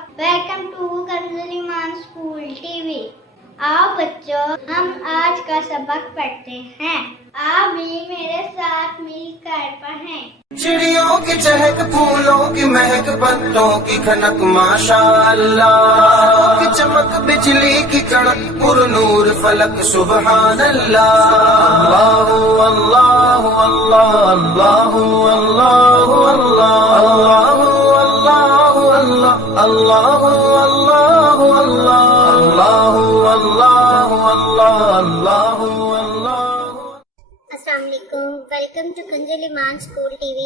Welcome to Kanz Iman school TV. आओ बच्चों, हम आज का सबक पढ़ते हैं। आप भी मेरे साथ मिलकर पढ़ें। चिड़ियों की चहक, फूलों की महक, पत्तों की खनक, माशाअल्लाह की चमक, बिजली की कड़क, पुरनूर फलक, सुबहान अल्लाह। अल्लाह अल्लाह अल्लाह अल्लाह अल्लाह अल्लाह अल्लाह अल्लाह अल्लाह अल्लाह अल्लाह अल्लाह। Assalamu alaikum. Welcome to Kanz Iman School TV.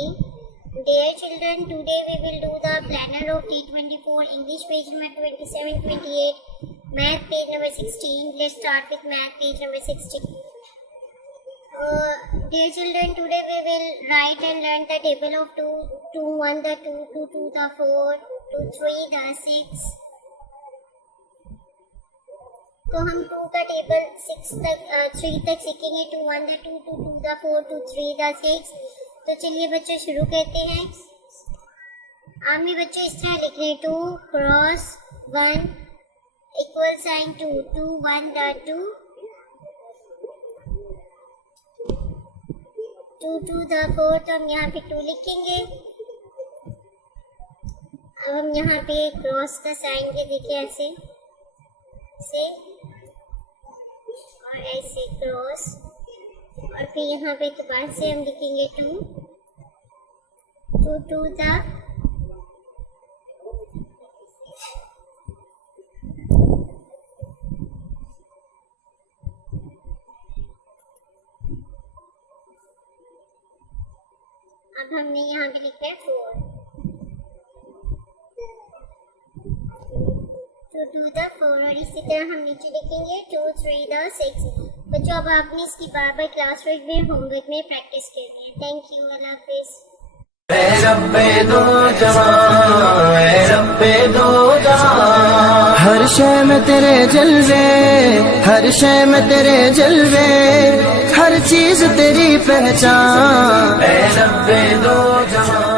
Dear children, today we will do the planner of T24, English page number 27-28, Math page number 16. Let's start with Math page number 16. Dear children, today we will write and learn the table of 2, 2, 1, the 2, 2, 2, the 4, 2, 3, the 6. तो हम 2 का table 3 तक सीखेंगे। 2, 1, 2, 2, 2, 4, 2, 3, 6। तो चलिए बच्चों शुरू करते हैं। आपने बच्चों इस तरह लिखने 2 क्रॉस 1 इक्वल साइन 2, 2, 1, 2, 2, 2, 4। तो हम यहाँ पे 2 लिखेंगे। अब हम यहाँ पे क्रॉस का साइन के देखिए ऐसे से और ऐसे क्रॉस, और फिर यहाँ पे दोबारा से हम लिखेंगे 2, 2, 2 दा। अब हमने यहाँ पे लिखा है 4, 2, 2, 4, और इसी तरह हम नीचे लिखेंगे 2, 3, 6। बच्चों अब आपने इसकी बार बार क्लास वर्क में होमवर्क में प्रैक्टिस करनी है। थैंक यू, अल्लाह हाफिज़। हर शय में तेरे जलवे, हर शय में तेरे जलवे, हर चीज तेरी पहचान। ऐ रब्बे दो जहां।